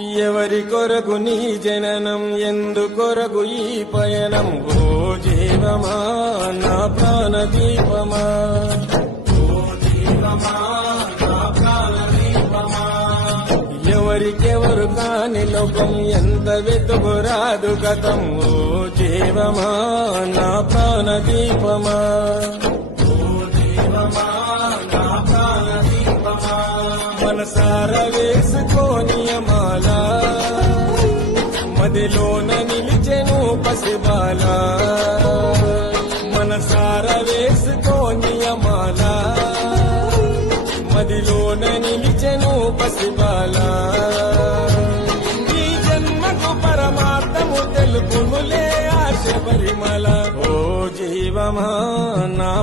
ఎవరి కొరకు నీ జననం, ఎందు కొరకు ఈ పయనం? ఓ జీవమా నా ప్రాణ దీపమా, ఓ జీవమా నా ప్రాణ దీపమా. ఎవరికెవరు కాని లోకం, ఎంత వెతుకురాదు గతం. ఓ జీవమా నా ప్రాణ దీపమా, ఓ జీవమా నా ప్రాణ దీపమా. మనసార వేసుకోని మాల, మదిలోన నిలిచెను పసిబాల. మనసార వేసుకోని మాల, మదిలోన నిలిచెను పసిబాల. ఈ జన్మకు పరమార్థము తెలుపునులే ఆశ పరిమళ. ఓ జీవమా నా